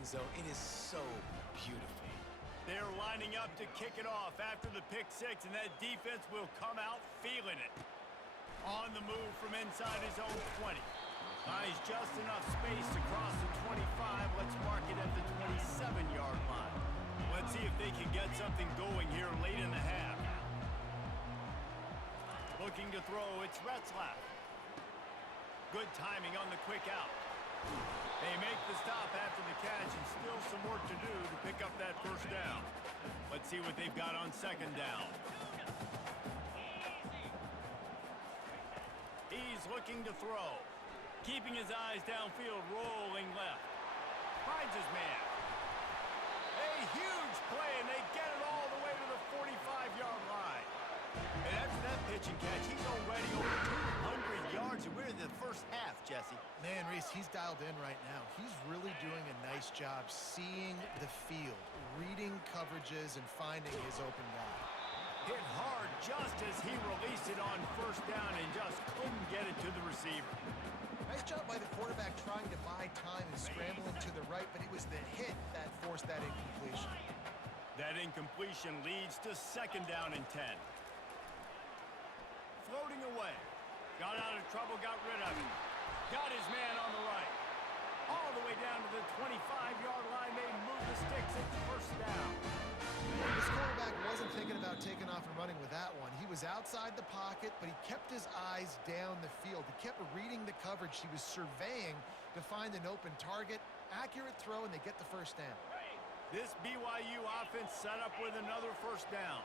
end zone. It is so beautiful. They're lining up to kick it off after the pick six, and that defense will come out feeling it. On the move from inside his own 20. He's just enough space to cross the 25. Let's mark it at the 27-yard line. Let's see if they can get something going here late in the half. Looking to throw, it's Retzlaff. Good timing on the quick out. They make the stop after the catch, and still some work to do to pick up that first down. Let's see what they've got on second down. He's looking to throw. Keeping his eyes downfield, rolling left. Finds his man. A huge play, and they get it all the way to the 45-yard line. And after that pitch and catch, he's already over 200 yards, and we're in the first half, Jesse. Man, Reese, he's dialed in right now. He's really doing a nice job seeing the field, reading coverages, and finding his open guy. Hit hard just as he released it on first down and just couldn't get it to the receiver. Nice job by the quarterback trying to buy time and scrambling to the right, but it was the hit that forced that incompletion. That incompletion leads to second down and 10. Floating away. Got out of trouble, got rid of it. Got his man on the right. All the way down to the 25-yard line. They move the sticks. It's first down. This quarterback wasn't thinking about taking off and running with that one. He was outside the pocket, but he kept his eyes down the field. He kept reading the coverage. He was surveying to find an open target. Accurate throw, and they get the first down. This BYU offense set up with another first down.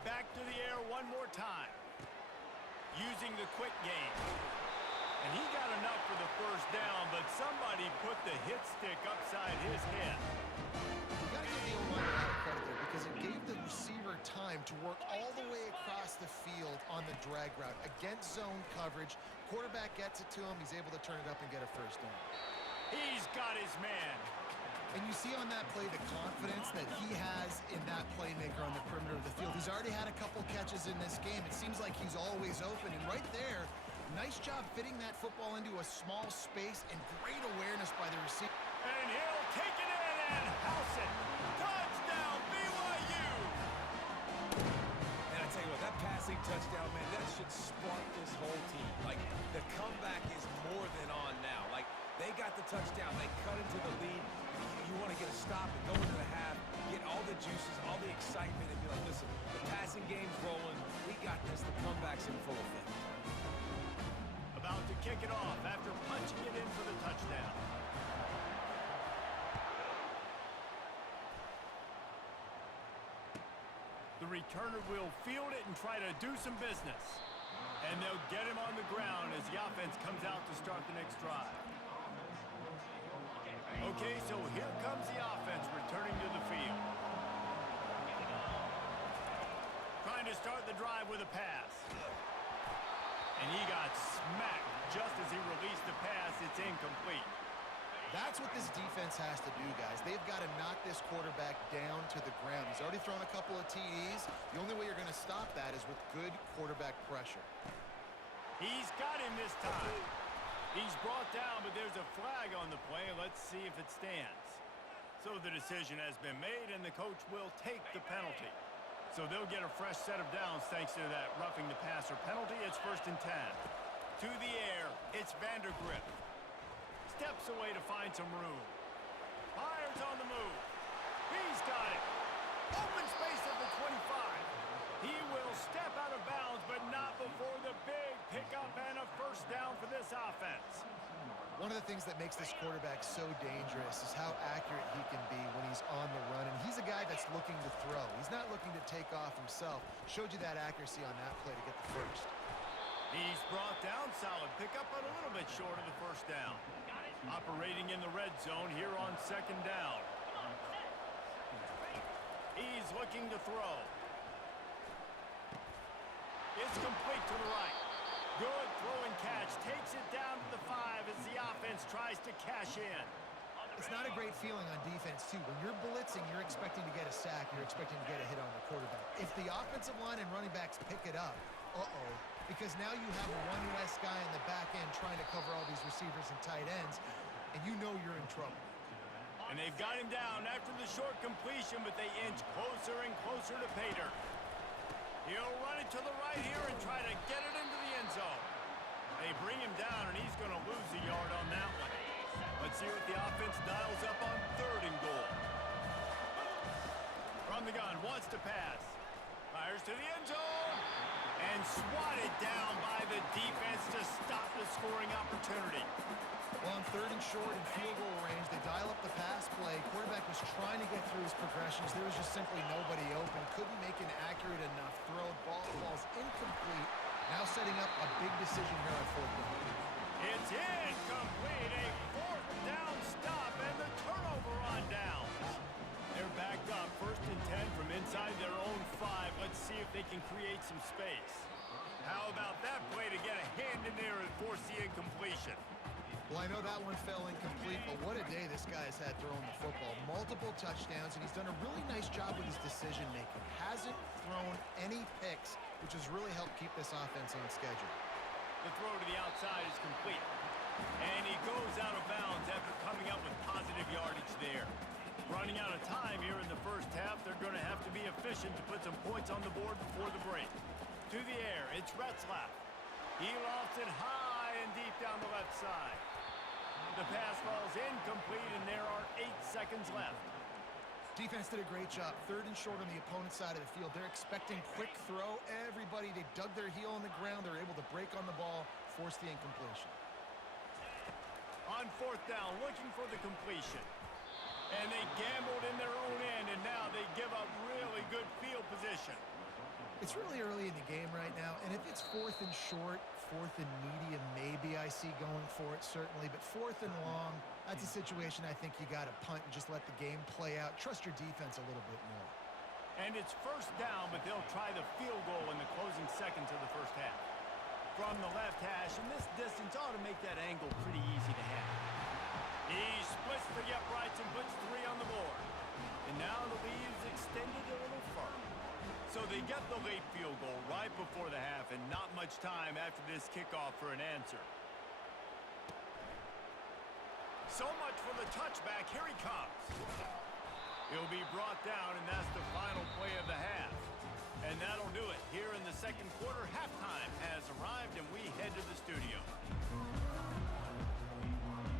Back to the air one more time. Using the quick game. And he got enough for the first down, but somebody put the hit stick upside his head. You got to give the O-line a lot of credit there because it gave the receiver time to work all the way across the field on the drag route against zone coverage. Quarterback gets it to him. He's able to turn it up and get a first down. He's got his man. And you see on that play the confidence that he has in that playmaker on the perimeter of the field. He's already had a couple catches in this game. It seems like he's always open. And right there, nice job fitting that football into a small space and great awareness by the receiver. And he'll take it in and house it. Touchdown, BYU! And I tell you what, that passing touchdown, man, that should spark this whole team. Like, the comeback is more than on now. Like, they got the touchdown. They cut into the lead. You want to get a stop and go into the half, get all the juices, all the excitement, and be like, listen, the passing game's rolling. We got this. The comeback's in full effect. About to kick it off after punching it in for the touchdown. The returner will field it and try to do some business. And they'll get him on the ground as the offense comes out to start the next drive. Okay, so here comes the offense returning to the field. Trying to start the drive with a pass. And he got smacked just as he released the pass. It's incomplete. That's what this defense has to do, guys. They've got to knock this quarterback down to the ground. He's already thrown a couple of TDs. The only way you're going to stop that is with good quarterback pressure. He's got him this time. He's brought down, but there's a flag on the play. Let's see if it stands. So the decision has been made, and the coach will take the penalty. So they'll get a fresh set of downs thanks to that roughing the passer penalty. It's first and 10. To the air, it's Vandergrift. Steps away to find some room. Fires on the move. He's got it. Open space at the 25. He will step out of bounds, but not before the big pickup and a first down for this offense. One of the things that makes this quarterback so dangerous is how accurate he can be when he's on the run. And he's a guy that's looking to throw. He's not looking to take off himself. Showed you that accuracy on that play to get the first. He's brought down, solid pickup, but a little bit short of the first down. Operating in the red zone here on second down. He's looking to throw. It's complete to the right. Good throw and catch. Takes it down to the 5 as the offense tries to cash in. It's not a great feeling on defense, too. When you're blitzing, you're expecting to get a sack. You're expecting to get a hit on the quarterback. If the offensive line and running backs pick it up, uh-oh. because now you have one less guy in the back end trying to cover all these receivers and tight ends, and you know you're in trouble. And they've got him down after the short completion, but they inch closer and closer to pay dirt. He'll run it to the right here and try to get it into the end zone. They bring him down, and he's going to lose a yard on that one. Let's see what the offense dials up on 3rd and goal. From the gun, wants to pass. Fires to the end zone. And swatted down by the defense to stop the scoring opportunity. Well, on 3rd and short and field goal range, they dial up the pass play. Quarterback was trying to get through his progressions. There was just simply nobody open. Couldn't make an accurate enough throw. Ball's incomplete. Now setting up a big decision here on 4th down. It's incomplete. A 4th down stop and the turnover on downs. They're backed up. 1st and 10 from inside their own 5. Let's see if they can create some space. How about that play to get a hand in there and force the incompletion? Well, I know that one fell incomplete, but what a day this guy has had throwing the football. Multiple touchdowns, and he's done a really nice job with his decision-making. Hasn't thrown any picks, which has really helped keep this offense on schedule. The throw to the outside is complete. And he goes out of bounds after coming up with positive yardage there. Running out of time here in the first half, they're going to have to be efficient to put some points on the board before the break. To the air, it's Retzlaff. He lofts it high and deep down the left side. The pass falls incomplete, and there are 8 seconds left. Defense did a great job. 3rd and short on the opponent's side of the field. They're expecting quick throw. Everybody, they dug their heel on the ground. They're able to break on the ball, force the incompletion. On 4th down, looking for the completion. And they gambled in their own end, and now they give up really good field position. It's really early in the game right now, and if it's 4th and short, 4th and medium, maybe I see going for it, certainly. But 4th and long, that's a situation I think you got to punt and just let the game play out. Trust your defense a little bit more. And it's 1st down, but they'll try the field goal in the closing seconds of the first half. From the left hash, and this distance ought to make that angle pretty easy to have. He splits the uprights and puts 3 on the board. And now the lead is extended a little further. So they get the late field goal right before the half, and not much time after this kickoff for an answer. So much for the touchback. Here he comes. He'll be brought down, and that's the final play of the half. And that'll do it. Here in the 2nd quarter, halftime has arrived, and we head to the studio.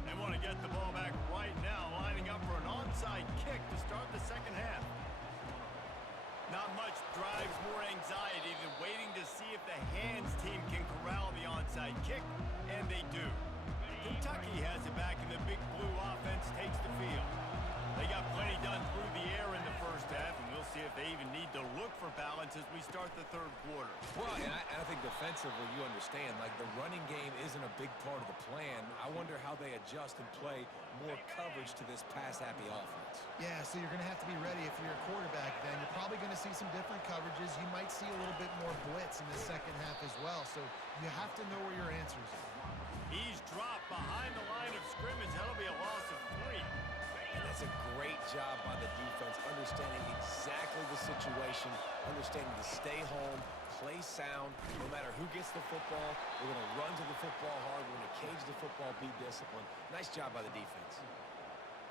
They want to get the ball back right now, lining up for an onside kick to start the 2nd half. Not much drives more anxiety than waiting to see if the hands team can corral the onside kick, and they do. Kentucky has it back, and the Big Blue offense takes the field. They got plenty done through the air in the first half, and we'll see if they even need to look for balance as we start the 3rd quarter. Well, and I think defensively, you understand, like the running game isn't a big part of the plan. I wonder how they adjust and play more coverage to this pass-happy offense. Yeah, so you're going to have to be ready if you're a quarterback then. You're probably going to see some different coverages. You might see a little bit more blitz in the 2nd half as well, so you have to know where your answers are. He's dropped behind the line of scrimmage. That'll be a loss of 3. And that's a great job by the defense, understanding exactly the situation, understanding to stay home, play sound. No matter who gets the football, we're going to run to the football hard. We're going to cage the football, be disciplined. Nice job by the defense.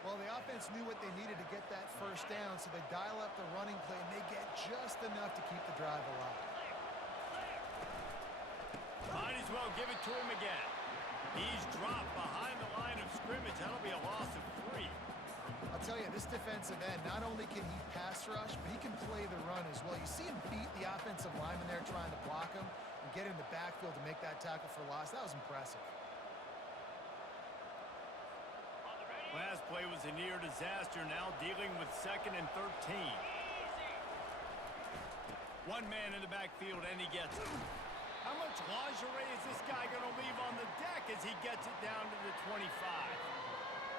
Well, the offense knew what they needed to get that 1st down, so they dial up the running play, and they get just enough to keep the drive alive. Might as well give it to him again. He's dropped behind the line of scrimmage. That'll be a loss of 3. I'll tell you, this defensive end, not only can he pass rush, but he can play the run as well. You see him beat the offensive lineman there trying to block him and get in the backfield to make that tackle for loss. That was impressive. Last play was a near disaster, now dealing with 2nd and 13. One man in the backfield, and he gets it. How much lingerie is this guy going to leave on the deck as he gets it down to the 25?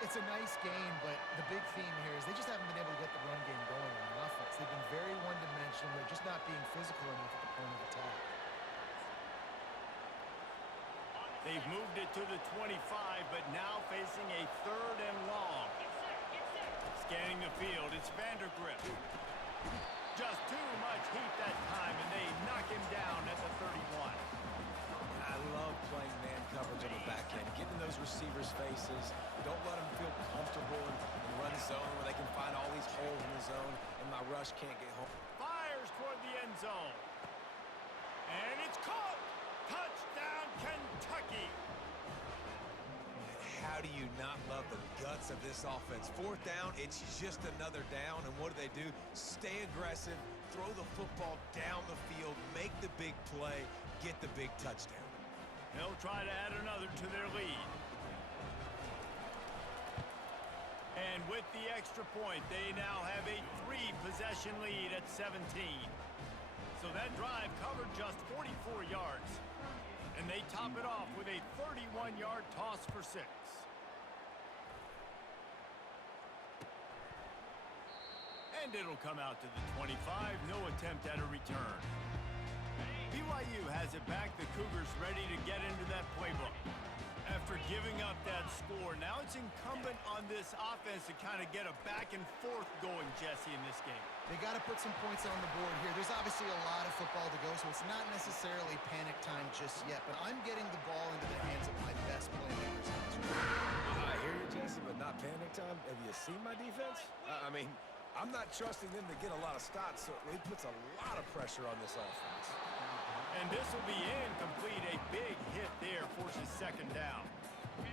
It's a nice game, but the big theme here is they just haven't been able to get the run game going on offense. They've been very one-dimensional. They're just not being physical enough at the point of attack. They've moved it to the 25, but now facing a 3rd and long. Scanning the field, it's Vandergrift. Just too much heat that time, and they knock him down at the 31. love playing man coverage on the back end. Get in those receivers' faces. Don't let them feel comfortable and run zone where they can find all these holes in the zone, and my rush can't get home. Fires toward the end zone. And it's caught. Touchdown, Kentucky. How do you not love the guts of this offense? Fourth down, it's just another down, and what do? Stay aggressive, throw the football down the field, make the big play, get the big touchdown. They'll try to add another to their lead. And with the extra point, they now have a 3-possession lead at 17. So that drive covered just 44 yards. And they top it off with a 31-yard toss for 6. And it'll come out to the 25. No attempt at a return. BYU has it back. The Cougars ready to get into that playbook. After giving up that score, now it's incumbent on this offense to kind of get a back and forth going, Jesse, in this game. They got to put some points on the board here. There's obviously a lot of football to go, so it's not necessarily panic time just yet, but I'm getting the ball into the hands of my best playmakers in this room. I hear you, Jesse, but not panic time. Have you seen my defense? I mean, I'm not trusting them to get a lot of stops, so it puts a lot of pressure on this offense. And this will be incomplete. A big hit there forces second down.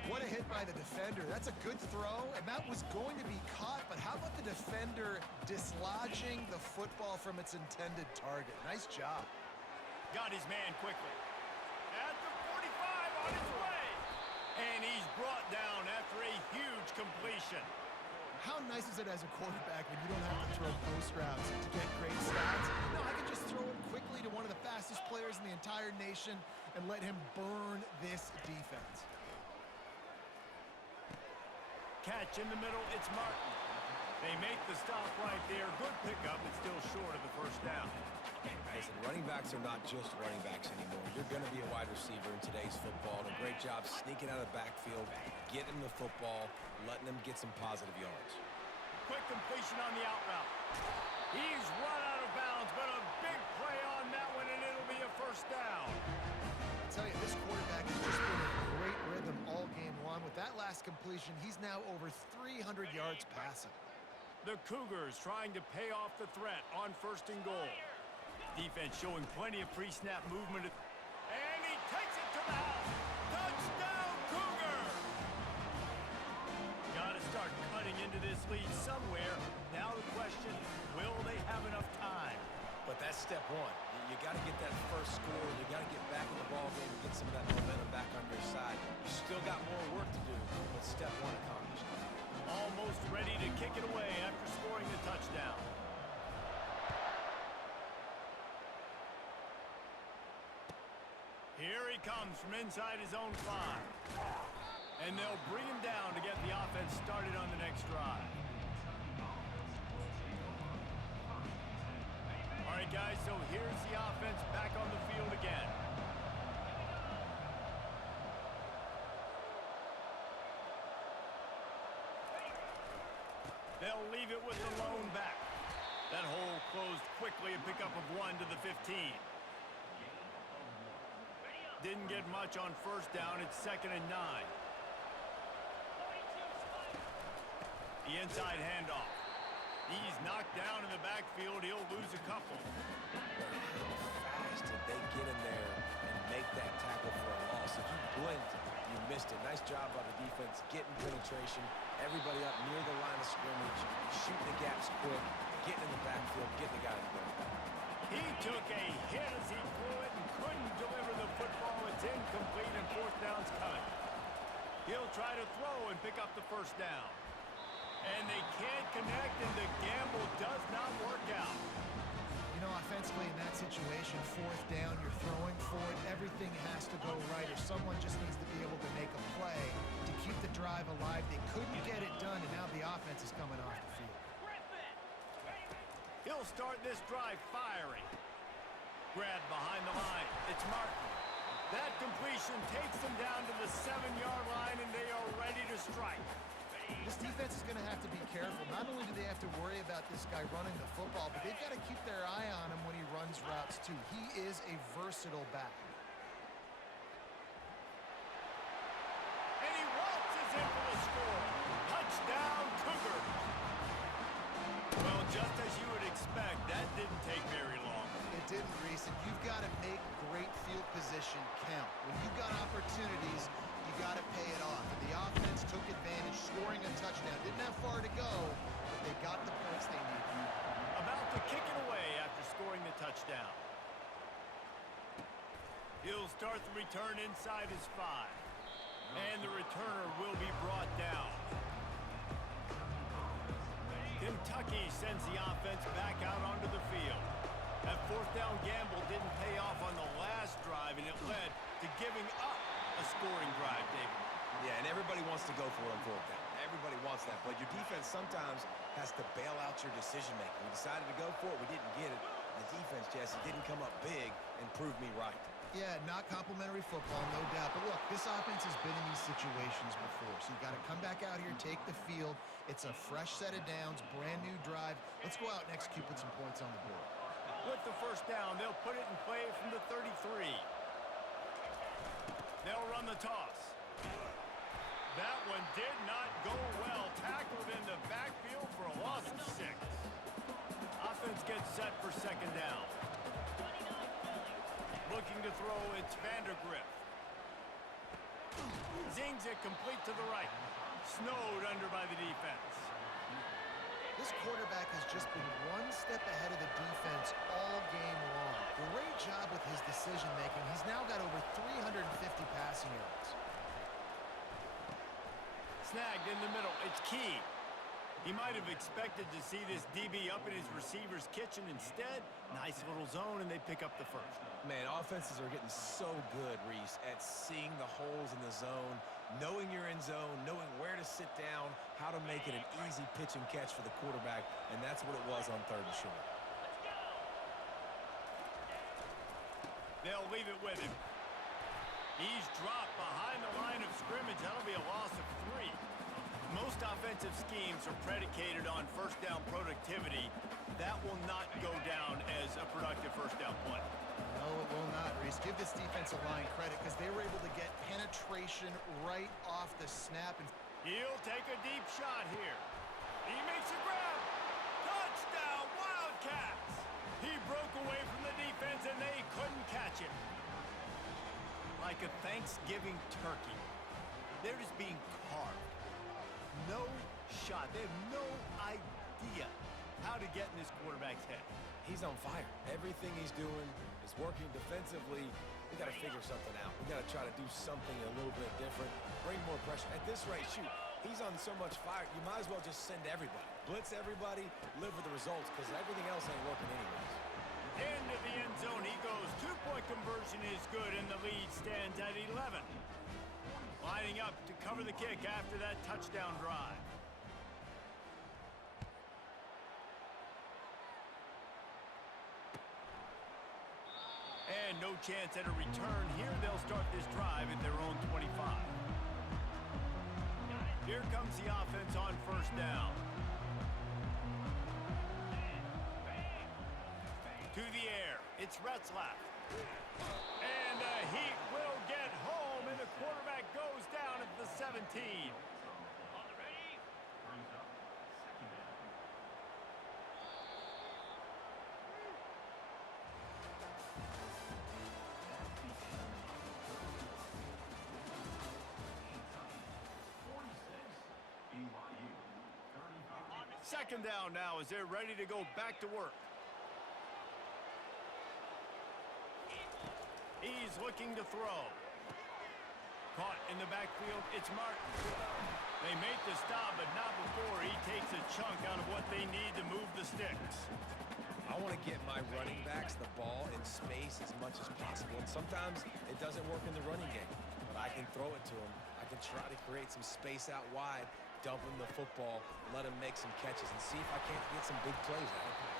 What a hit by the defender. That's a good throw, and that was going to be caught, but how about the defender dislodging the football from its intended target? Nice job. Got his man quickly. At the 45 on his way. And he's brought down after a huge completion. How nice is it as a quarterback when you don't have to throw post routes to get great stats? No, I can just throw it quickly to one of the fastest players in the entire nation and let him burn this defense. Catch in the middle, it's Martin. They make the stop right there. Good pickup, but still short of the first down. Listen, running backs are not just running backs anymore. You're going to be a wide receiver in today's football. And a great job sneaking out of the backfield, getting the football, letting them get some positive yards. Quick completion on the out route. He's run out of bounds, but a big play on that one, and it'll be a first down. I tell you, this quarterback has just been in a great rhythm all game long. With that last completion, he's now over 300 yards passing. The Cougars trying to pay off the threat on first and goal. Defense showing plenty of pre-snap movement. And he takes it to the house. Touchdown, Cougars! Got to start cutting into this lead somewhere. Now the question, will they have enough time? But that's step one. You got to get that first score. You got to get back in the ball game and get some of that momentum back on your side. You still got more work to do, but step one accomplished. Almost ready to kick it away after scoring the touchdown. Here he comes from inside his own 5. And they'll bring him down to get the offense started on the next drive. All right, guys, so here's the offense back on the field again. They'll leave it with the lone back. That hole closed quickly, a pickup of 1 to the 15. Didn't get much on first down. It's 2nd and 9. The inside handoff. He's knocked down in the backfield. He'll lose a couple. How fast did they get in there and make that tackle for a loss? If you blinked, you missed it. Nice job by the defense, getting penetration. Everybody up near the line of scrimmage, shooting the gaps quick, getting in the backfield, getting the guy to go. He took a hit as he threw it and couldn't deliver the football. It's incomplete and 4th down's coming. He'll try to throw and pick up the first down. And they can't connect, and the gamble does not work out. You know, offensively in that situation, 4th down, you're throwing for it. Everything has to go right, or someone just needs to be able to make a play to keep the drive alive. They couldn't get it done, and now the offense is coming off the field. He'll start this drive firing. Grab behind the line. It's Martin. That completion takes them down to the 7-yard line, and they are ready to strike. This defense is going to have to be careful. Not only do they have to worry about this guy running the football, but they've got to keep their eye on him when he runs routes, too. He is a versatile back. Well, just as you would expect, that didn't take very long. It didn't, Reese, and you've got to make great field position count. When you've got opportunities, you got to pay it off. And the offense took advantage, scoring a touchdown. Didn't have far to go, but they got the points they needed. About to kick it away after scoring the touchdown. He'll start the return inside his 5. And the returner will be brought down. Kentucky sends the offense back out onto the field. That fourth down gamble didn't pay off on the last drive, and it led to giving up a scoring drive, David. Yeah, and everybody wants to go for it on fourth down. Everybody wants that, but your defense sometimes has to bail out your decision-making. We decided to go for it. We didn't get it. The defense, Jesse, didn't come up big and prove me right. Yeah, not complimentary football, no doubt. But look, this offense has been in these situations before, so you got to come back out here, take the field. It's a fresh set of downs, brand new drive. Let's go out and execute, put some points on the board. With the first down, they'll put it in play from the 33. They'll run the toss. That one did not go well. Tackled in the backfield for a loss of 6. Offense gets set for second down. Looking to throw, it's Vandergrift. Zings it complete to the right. Snowed under by the defense. This quarterback has just been one step ahead of the defense all game long. Great job with his decision-making. He's now got over 350 passing yards. Snagged in the middle. It's Key. He might have expected to see this DB up in his receiver's kitchen. Instead, nice little zone, and they pick up the first. Man, offenses are getting so good, Reese, at seeing the holes in the zone, knowing you're in zone, knowing where to sit down, how to make it an easy pitch and catch for the quarterback, and that's what it was on third and short. They'll leave it with him. He's dropped behind the line of scrimmage. That'll be a loss of 3. Most offensive schemes are predicated on first down productivity. That will not go down as a productive first down play. No, it will not, Reese. Give this defensive line credit because they were able to get penetration right off the snap. And he'll take a deep shot here. He makes a grab. Touchdown, Wildcats! He broke away from the defense, and they couldn't catch him. Like a Thanksgiving turkey, they're just being carved. No shot. They have no idea how to get in this quarterback's head. He's on fire. Everything he's doing is working defensively. We got to figure something out. We got to try to do something a little bit different, bring more pressure. At this rate, shoot, he's on so much fire, you might as well just send everybody. Blitz everybody, live with the results, because everything else ain't working anyways. Into the end zone he goes. 2-point conversion is good, and the lead stands at 11. Lining up to cover the kick after that touchdown drive. And no chance at a return here. They'll start this drive at their own 25. Here comes the offense on first down. To the air. It's Retzlaff. And the Heat will get home, and the quarterback goes down at the 17. Second down now as they're ready to go back to work. He's looking to throw. Caught in the backfield, it's Martin. They make the stop, but not before he takes a chunk out of what they need to move the sticks. I want to get my running backs the ball in space as much as possible. And sometimes it doesn't work in the running game, but I can throw it to them. I can try to create some space out wide, dump him the football, let him make some catches, and see if I can't get some big plays out of him.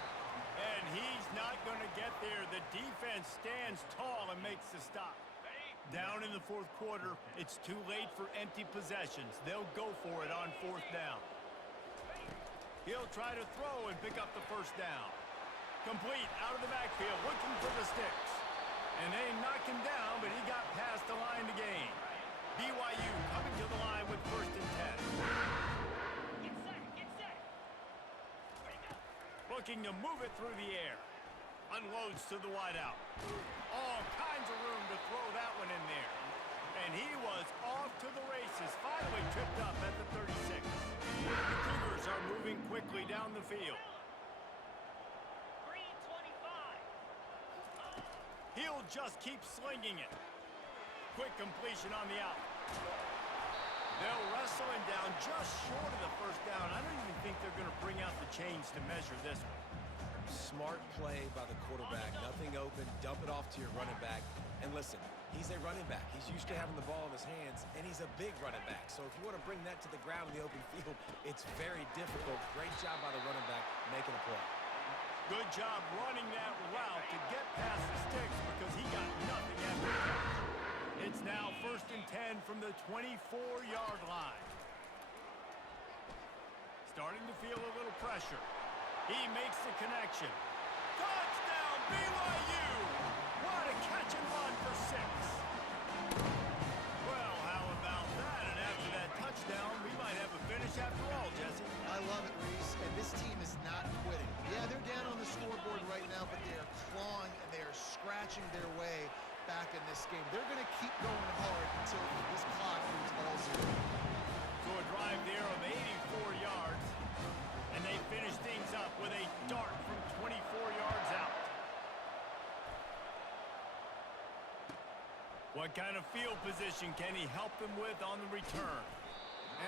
And he's not going to get there. The defense stands tall and makes the stop. Down in the fourth quarter, it's too late for empty possessions. They'll go for it on fourth down. He'll try to throw and pick up the first down. Complete out of the backfield, looking for the sticks. And they knock him down, but he got past the line to gain. BYU coming to the line with first and 10. looking to move it through the air. Unloads to the wideout. All kinds of room to throw that one in there. And he was off to the races, finally tripped up at the 36. The Cougars are moving quickly down the field. Green 25. He'll just keep slinging it. Quick completion on the out. They'll wrestle him down just short of the first down. I don't even think they're going to bring out the chains to measure this one. Smart play by the quarterback. Nothing open. Dump it off to your running back. And listen, he's a running back. He's used to having the ball in his hands, and he's a big running back. So if you want to bring that to the ground in the open field, it's very difficult. Great job by the running back making a play. Good job running that route to get past the sticks because he got nothing after the catch. It's now 1st and 10 from the 24-yard line. Starting to feel a little pressure. He makes the connection. Touchdown, BYU! What a catch and run for 6. Well, how about that? And after that touchdown, we might have a finish after all, Jesse. I love it, Reese, and this team is not quitting. Yeah, they're down on the scoreboard right now, but they are clawing and they are scratching their way back in this game. They're going to keep going hard until this clock moves all zero. So a drive there of 84 yards, and they finish things up with a dart from 24 yards out. What kind of field position can he help them with on the return?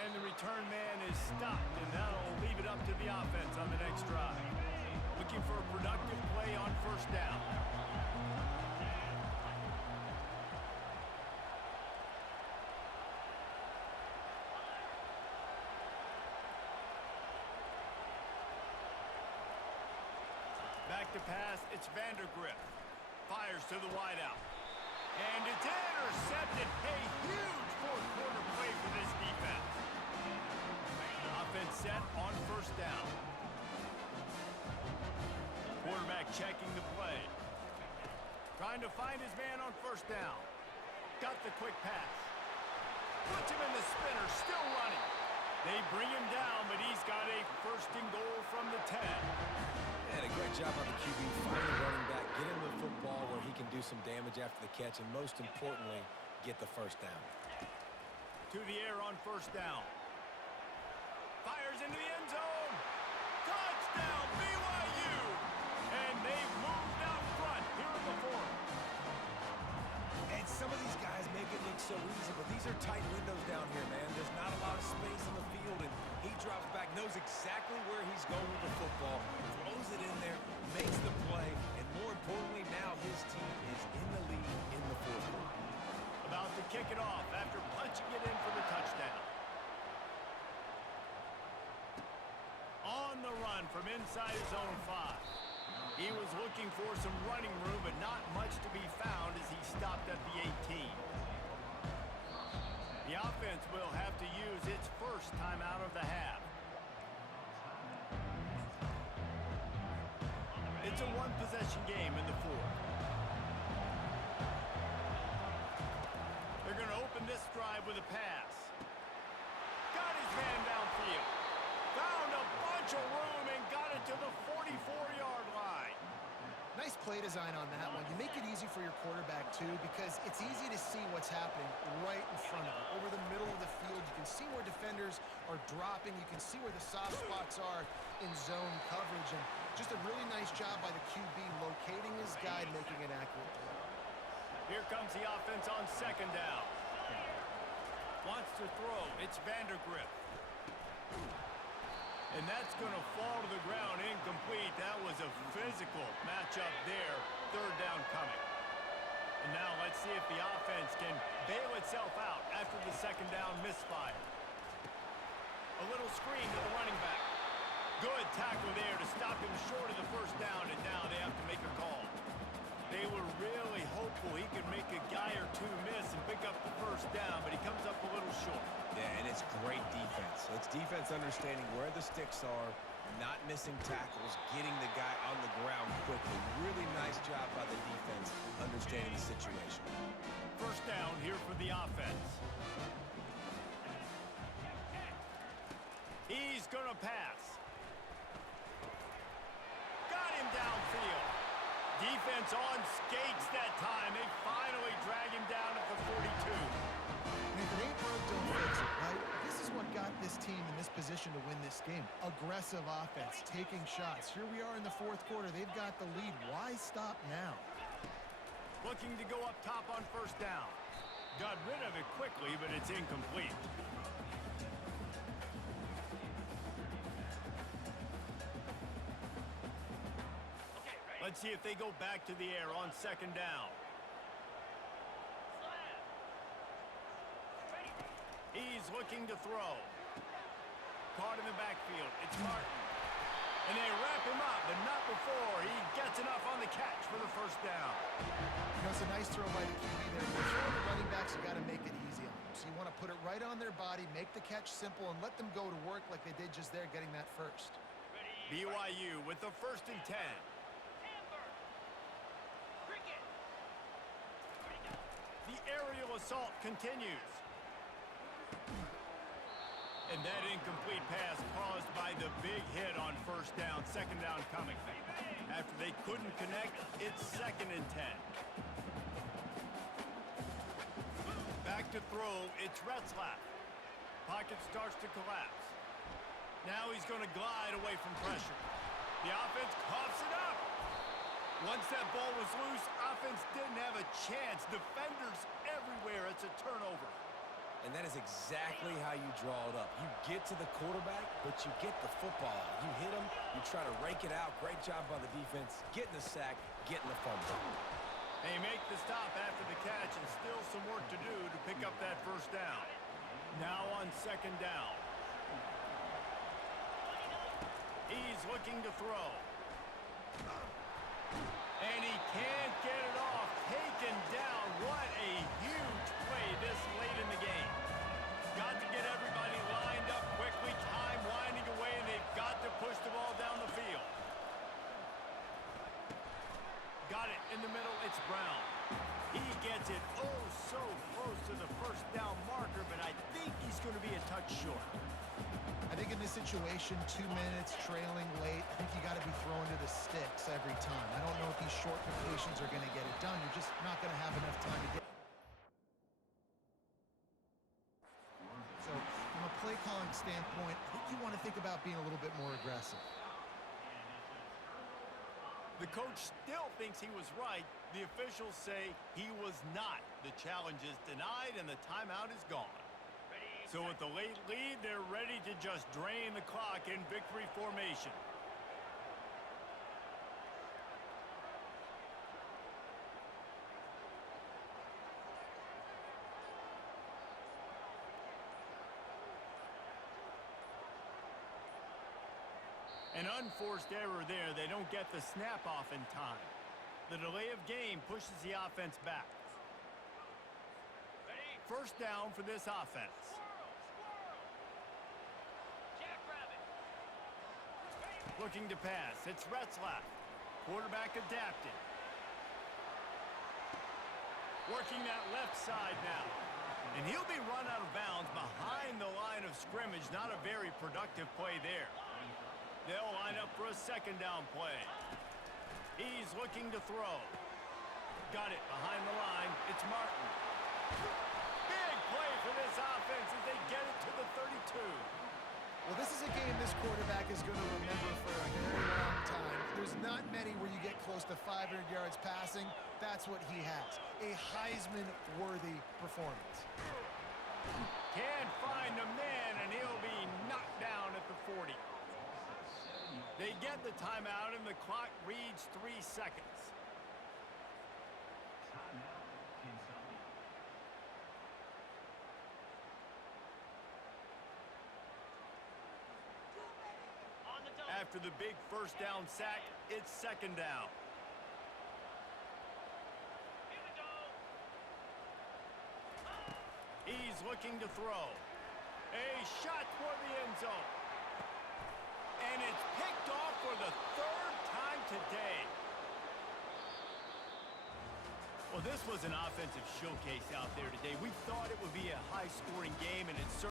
And the return man is stopped, and that'll leave it up to the offense on the next drive. Looking for a productive play on 1st down. Back to pass, it's Vandergrift. Fires to the wideout. And it's intercepted. A huge fourth-quarter play for this defense. Offense set on 1st down. Quarterback checking the play. Trying to find his man on 1st down. Got the quick pass. Puts him in the spinner, still running. They bring him down, but he's got a 1st and goal from the 10. And a great job on the QB, finding the running back, get him the football where he can do some damage after the catch, and most importantly, get the 1st down. To the air on 1st down. Fires into the end zone. Touchdown, BYU! And they've moved out front here in the 4th. And some of these guys make it look so easy, but these are tight windows down here, man. There's not a lot of space on the field, and he drops back, knows exactly where he's going with the football, throws it in there, makes the play, and more importantly, now his team is in the lead in the 4th quarter. About to kick it off after punching it in for the touchdown. On the run from inside his own 5. He was looking for some running room, but not much to be found as he stopped at the 18. The offense will have to use its 1st timeout of the half. It's a one-possession game in the 4th. They're going to open this drive with a pass. Got his man downfield. Found a bunch of room and got it to the 44-yard line. Nice play design on that one. You make it easy for your quarterback, too, because it's easy to see what's happening right in front of you. Over the middle of the field, you can see where defenders are dropping. You can see where the soft spots are in zone coverage. And just a really nice job by the QB locating his guy, making an accurate play. Here comes the offense on 2nd down. Wants to throw. It's Vandergrift. And that's going to fall to the ground incomplete. That was a physical matchup there. 3rd down coming. And now let's see if the offense can bail itself out after the 2nd down misfire. A little screen to the running back. Good tackle there to stop him short of the 1st down, and now they have to make a call. They were really hopeful he could make a guy or two miss and pick up the 1st down, but he comes up a little short. Yeah, and it's great defense. It's defense understanding where the sticks are, not missing tackles, getting the guy on the ground quickly. Really nice job by the defense understanding the situation. 1st down here for the offense. He's going to pass. defense on skates that time. They finally drag him down at the 42. And if it ain't broke, don't fix it, right? This is what got this team in this position to win this game. Aggressive offense, taking shots. Here we are in the fourth quarter. They've got the lead. Why stop now? Looking to go up top on first down. Got rid of it quickly, but it's incomplete. Let's see if they go back to the air on second down. He's looking to throw. Caught in the backfield. It's Martin. And they wrap him up, but not before he gets enough on the catch for the first down. You know, it's a nice throw by the QB there. When you're throwing the running backs, you got to make it easy on them. So you want to put it right on their body, make the catch simple, and let them go to work like they did just there, getting that first. BYU with the 1st and 10. The aerial assault continues. And that incomplete pass caused by the big hit on first down. Second down coming. After they couldn't connect, it's 2nd and 10. Back to throw, it's Retzlaff. Pocket starts to collapse. Now he's going to glide away from pressure. The offense coughs it up. Once that ball was loose, offense didn't have a chance. Defenders everywhere. It's a turnover. And that is exactly how you draw it up. You get to the quarterback, but you get the football out. You hit him, you try to rake it out. Great job by the defense, getting the sack, getting the fumble. They make the stop after the catch and still some work to do to pick up that first down. Now on second down. He's looking to throw. And he can't get it off. Taken down. What a huge play this late in the game. Got to get everybody lined up quickly. Time winding away, and they've got to push the ball down the field. Got it in the middle. It's Brown. He gets it oh so close to the first down marker, but I think he's going to be a touch short. I think in this situation, 2 minutes, trailing late, I think you got to be throwing to the sticks every time. I don't know if these short completions are going to get it done. You're just not going to have enough time to get. So from a play calling standpoint, I think you want to think about being a little bit more aggressive. The coach still thinks he was right. The officials say he was not. The challenge is denied and the timeout is gone. So with the late lead, they're ready to just drain the clock in victory formation. An unforced error there. They don't get the snap off in time. The delay of game pushes the offense back. First down for this offense. Looking to pass. It's Retzlaff. Quarterback adapted. Working that left side now. And he'll be run out of bounds behind the line of scrimmage. Not a very productive play there. They'll line up for a second down play. He's looking to throw. Got it behind the line. It's Martin. Big play for this offense as they get it to the 32. Well, this is a game this quarterback is going to remember for a very long time. There's not many where you get close to 500 yards passing. That's what he has. A Heisman-worthy performance. Can't find a man, and he'll be knocked down at the 40. They get the timeout, and the clock reads 3 seconds. After the big first down sack, it's second down. He's looking to throw. A shot toward the end zone. And it's picked off for the 3rd time today. Well, this was an offensive showcase out there today. We thought it would be a high-scoring game, and it's certainly